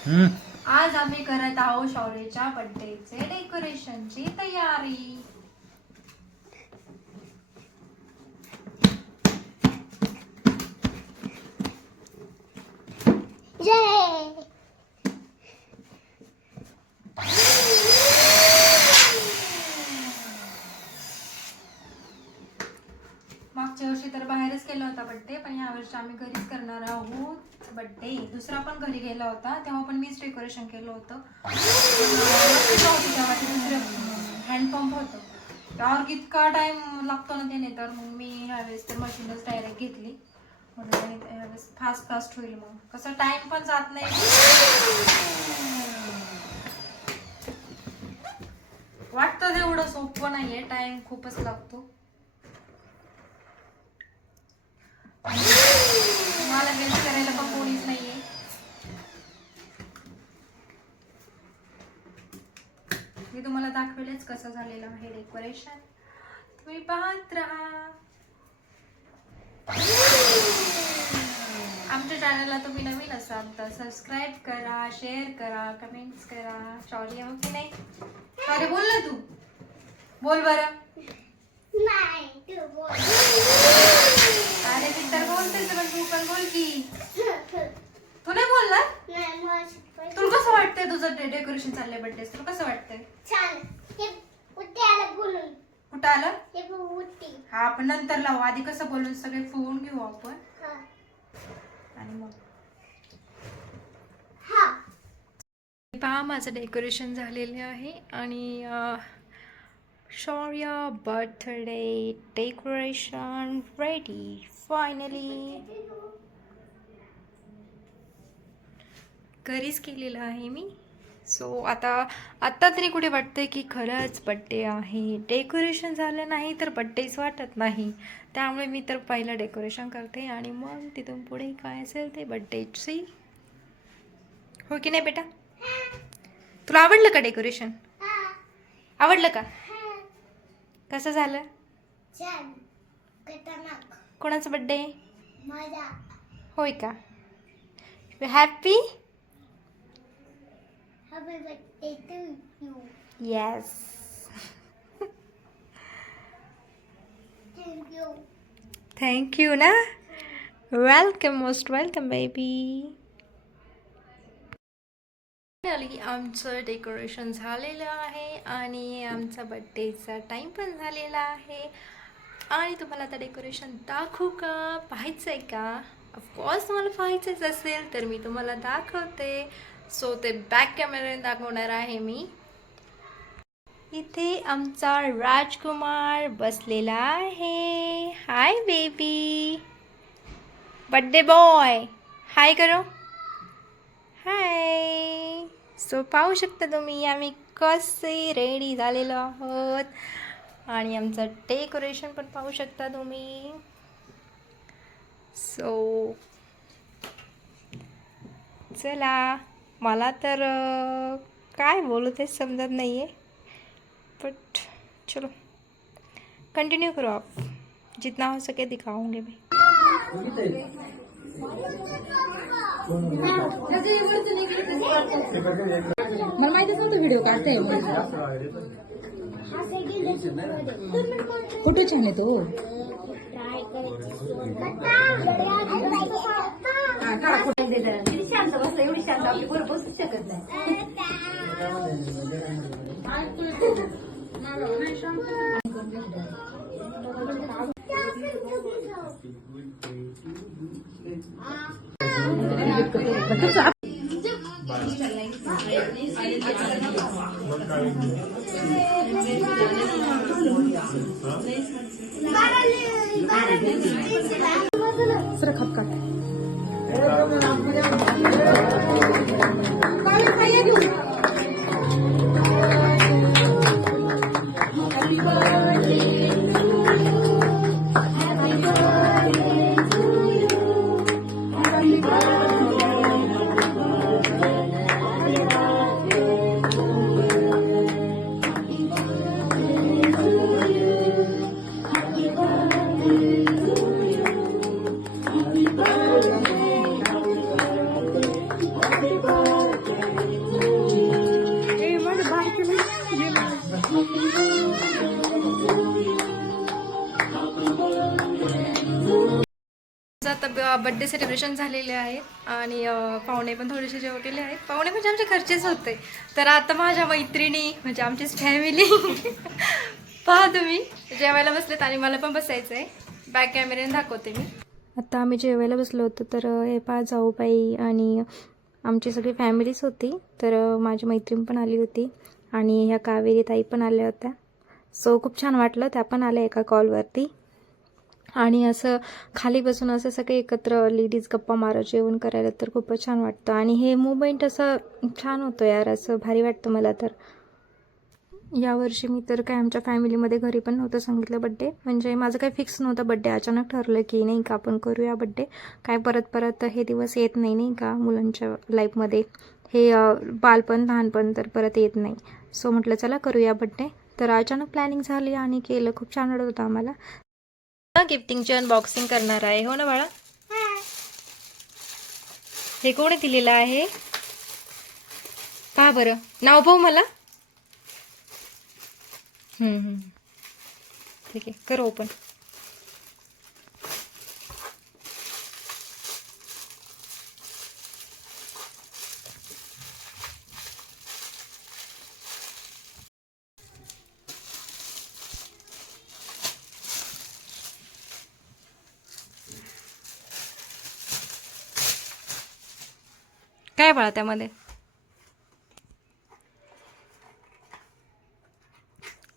आज आम्ही करत आहोत शौर्यच्या बर्थडेचे डेकोरेशनची तयारी. मागच्या वर्षी तर बाहेरच केला होता बर्थडे, पण या वर्षी आम्ही घरीच करणार आहोत बर्थडे. दुसरा पण घरी गेला होता तेव्हा पण मीच डेकोरेशन केलं होतं. तेव्हा ते दुसरं हँडपंप होतं, त्यावर कितका टाइम लागतो ना त्याने, तर मग मी ह्यावेळेस तर मशीनच डायरेक्ट घेतली. म्हणून ह्यावेळेस फास्ट होईल, मग कसं टाइम पण जात नाही. वाटतं तेवढं सोपं नाहीये, टाइम खूपच लागतो. मला गेस्ट करायला पण कोणीच नाहीये. मी तुम्हाला दाखवेलच कसं झालेलं आहे डेकोरेशन, तुम्ही पाहत राहा. आमच्या चॅनलला तुम्ही नवीन असाल तर सबस्क्राईब करा, शेअर करा, कमेंट्स करा. शौर्य हो की नाही? शौर्य बोल ना, तू बोल बरं. अरे मी तर बोलतेच, पण तू पण बोल की. तू नाही बोलणार? तुला कसं वाटतंय तुझं डेकोरेशन चाललंय बर्थडे? तुला कसं वाटतंय? कुठं आलं? हा, आपण नंतर लावू, आधी कसं बोलून सगळे फुगून घेऊ आपण आणि मग. पहा माझं डेकोरेशन झालेलं आहे आणि शौर्य बर्थडे डेकोरेशन रेडी फायनली. घरीच केलेलं आहे मी. सो आता तरी कुठे वाटतंय की खरंच बड्डे आहे. डेकोरेशन झालं नाही तर बड्डेच वाटत नाही, त्यामुळे मी तर पहिलं डेकोरेशन करते आणि मग तिथून पुढे काय असेल ते बड्डेची. हो की नाही बेटा? तुला आवडलं का डेकोरेशन? आवडलं का? कसं झालं? कोणाचा बड्डे? होय का? Happy? Happy birthday to you. Yes. Thank you. Thank you ना. Welcome, most welcome baby. Finally आमचं डेकोरेशन झालेलं आहे आणि आमचा बड्डेचा टाईम पण झालेला आहे. आणि तुम्हाला आता डेकोरेशन दाखवू का? पाहायचं आहे का? ऑफकोर्स तुम्हाला पाहायचंच असेल तर मी तुम्हाला दाखवते. सो ते बॅक कॅमेऱ्याने दाखवणार आहे मी. इथे आमचा राजकुमार बसलेला आहे. हाय बेबी, बर्थडे बॉय, हाय करो. हाय. सो पाहू शकता तुम्ही आम्ही कसे रेडी झालेलो आहोत आणि आमचं डेकोरेशन पण पाहू शकता तुम्ही. सो चला, मला तर काय बोलू ते समजत नाही आहे, बट चलो कंटिन्यू करो आप. जितना हो सके दिखाऊंगे भाई. मला माहितीच नव्हतं व्हिडिओ काढताय. फोटो छान आहे तो. शांत बसला, एवढी शांत आपली बरोबर बसू शकत नाही. सर खपका बड्डे सेलिब्रेशन झालेले आहेत आणि पाहुणे पण थोडेसे जेवलेले आहेत. पाहुणे म्हणजे आमच्या घरचेच होते. तर आता माझ्या मैत्रिणी म्हणजे आमचीच फॅमिली पहा तुम्ही जेवायला बसलेत आणि मला पण बसायचं आहे. बॅक कॅमेऱ्याने दाखवते मी. आता आम्ही जेवायला बसलो होतो तर हे पहा जाऊबाई आणि आमची सगळी फॅमिलीच होती. तर माझी मैत्रीण पण आली होती आणि ह्या कावेरी ताई पण आल्या होत्या. सो खूप छान वाटलं. त्या पण आल्या एका कॉलवरती आणि असं खाली बसून असं सगळे एकत्र लेडीज गप्पा मारत जेवण करायला तर खूपच छान वाटतं. आणि हे मुवमेंट असं छान होतं यार, असं भारी वाटतं मला तर. यावर्षी मी तर काय आमच्या फॅमिलीमध्ये घरी पण नव्हतं सांगितलं बड्डे, म्हणजे माझं काही फिक्स नव्हतं बड्डे. अचानक ठरलं की नाही का आपण करूया बड्डे, काय परत परत हे दिवस येत नाही का मुलांच्या लाईफमध्ये. हे बालपण लहानपण तर परत येत नाही. सो म्हटलं चला करूया बड्डे. तर अचानक प्लॅनिंग झाली आणि केलं. खूप छान वाटत होतं आम्हाला. गिफ्टिंगची अनबॉक्सिंग करणार आहे, हो ना बाळा. हे कोणी दिलेलं आहे पहा बरं, नाव पाहू मला. ठीक आहे, करू ओपन. काय बाळा त्यामध्ये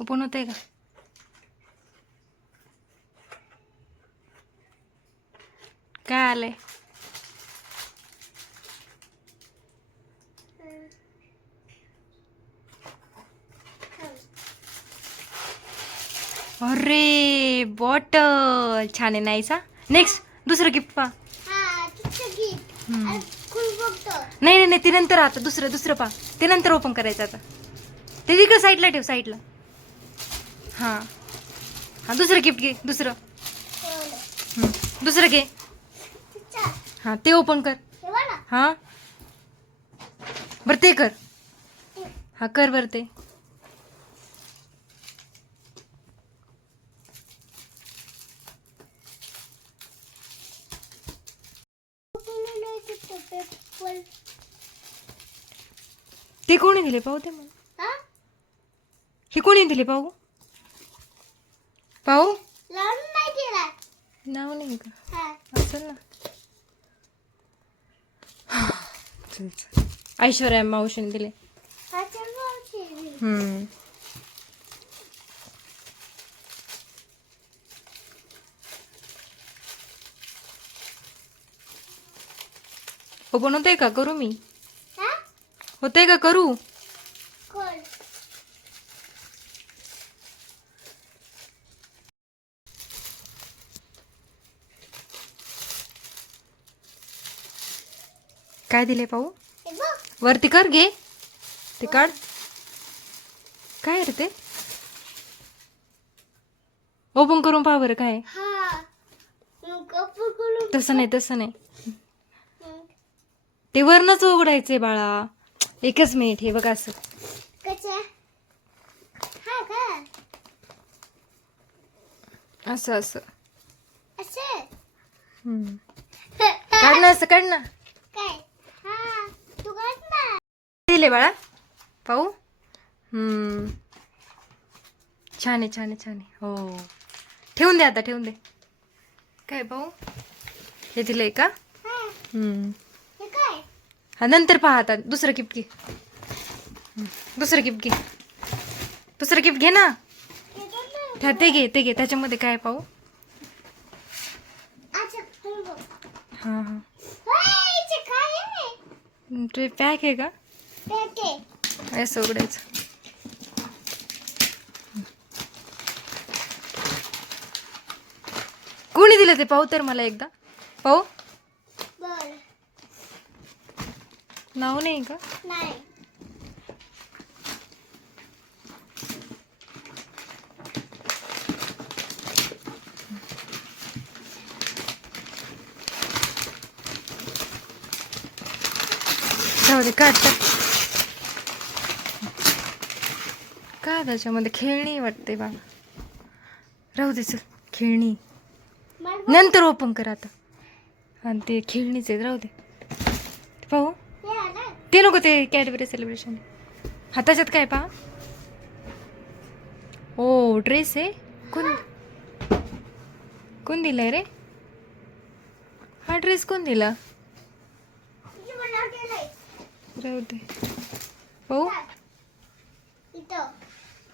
ओपन होतंय का? काय आलंय? अरे बॉटल छान आहे, नाहीसा. नेक्स्ट दुसरं गिफ्ट पा. हा तुझं गीत खूप बघतो. नाही नाही ते नंतर, आता दुसरं पा. ते नंतर ओपन करायचं. आता ते तिकडे साईडला ठेव, साईडला. हां हां, दुसरं गिफ्ट घे, दुसरं दुसरं घे. हां ते ओपन कर. हां बरं ते कर. हां कर बरं ते. ते कोणी दिले पाहू ते मला. हे कोणी दिले पाहू. पाहू नाव नाही का असेल ना. चल चल. ऐश्वर्या मावशीने दिले. ओपन होतंय का, करू मी. होतंय का, करू. काय दिले पाहू. वरती कर, घे ते काढ. काय रे ते. ओपन करून पहा बरं काय. तसं नाही ते वरनच उघडायचंय बाळा. एकच मिनिट, हे बघा असं. असं असं काढ ना, असं काढ ना. दिले बाळा पाहू. छान आहे. हो ठेवून दे, आता ठेवून दे. काय पाहू. हे दिलंय का. हा नंतर पहा. आता दुसरं गिफ्ट घे. दुसरं गिफ्ट घे ना. ते घे त्याच्यामध्ये काय पाहू. हां ते पॅक आहे का. असं उघडायचं. कोणी दिलं ते पाहू तर मला एकदा. पाहू. नाव नाही का. जाऊ दे, काढ. काय त्याच्यामध्ये खेळणी वाटते बाबा. राहू दे चल, खेळणी नंतर ओपन कर. आता आणि ते खेळणीचे राहू दे पाहू हे आलं. ते नको ते कॅडबरी सेलिब्रेशन हाताच्यात काय पहा ओ ड्रेस आहे कोण कोण दिलाय रे हा ड्रेस कोण दिला किती बनवलेलं आहे? राहू दे पाहू इथं.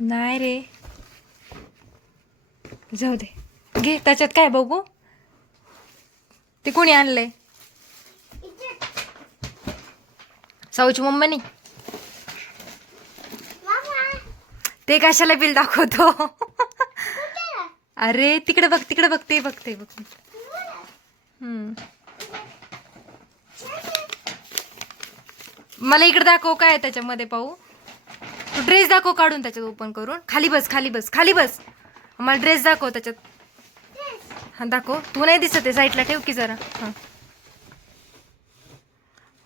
नाही रे जाऊ दे घे त्याच्यात काय बघू ते कोणी आणलंय इथे. साऊची मम्मीनी मामा, ते कशाला बिल दाखवतो कुठे? अरे तिकडे बघ ते बघ मला इकडे दाखव काय आहे त्याच्यामध्ये पाहू तू ड्रेस दाखव काढून त्याच्यात ओपन करून खाली बस मला ड्रेस दाखव त्याच्यात हा दाखव तू नाही दिसत आहे साईडला ठेव की जरा हा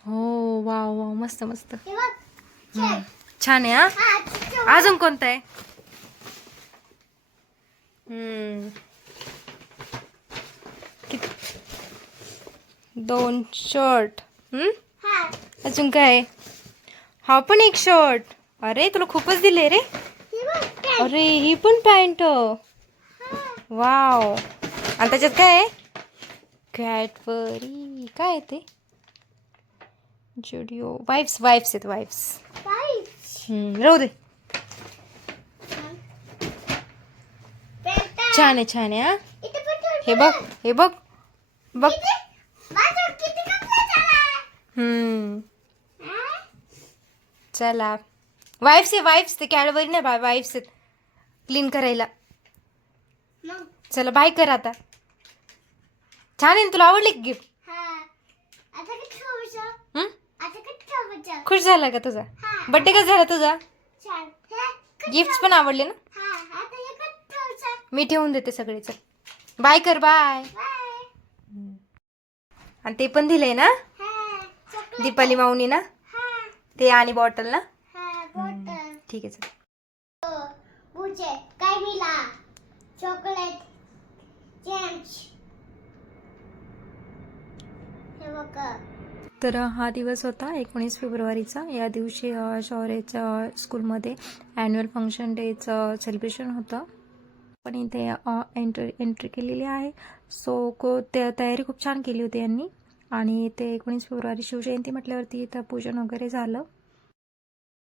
हो वाव मस्त हे बघ. छान आहे हा हा, तिथं. अजून कोणता आहे दोन शर्ट हा. अजून काय हा पण एक शर्ट अरे तुला खूपच दिले रे हे बघ, पेन. अरे ही पण पॅन्ट हा. वाव आणि त्याच्यात काय आहे कॅडबरी काय आहे ते जुडिओ वाईफ्स आहेत वाईफ्स बाई. राहू दे पेन. छान आहे हा इथे पण ठेवलं. हे बघ किती? माझं किती कपडे झाला? हा? चला वाईफ्स ते कॅडबरी नाही बा वाईफ्स आहेत क्लीन करायला मग. चला बाय कर आता छान आहे ना तुला आवडले गिफ्ट हा. आता किती ठेवायचं? आता किती ठेवायचं? खुश झाला का तुझा हा. बर्थडे कसा झाला तुझा छान. हे किती गिफ्ट पण आवडले ना हा. आता हे किती ठेवायचं? मी ठेवून देते सगळे चल बाय कर बाय बाय. आणि ते पण दिलंय ना हा. चॉकलेट. दीपाली माऊनी ना हा. ते आणि बॉटल ना हा. बॉटल. ठीक आहे चल बुचे. काय मिला? चॉकलेट. जेम्स. हे बघा. तर हा दिवस होता 19 फेब्रुवारीचा या दिवशी शौर्याच्या स्कूलमध्ये ॲन्युअल फंक्शन डेचं सेलिब्रेशन होतं पण इथे एंट्री केलेली आहे सो तयारी खूप छान केली होती यांनी आणि ते 19 फेब्रुवारी शिवजयंती म्हटल्यावरती इथं पूजन वगैरे झालं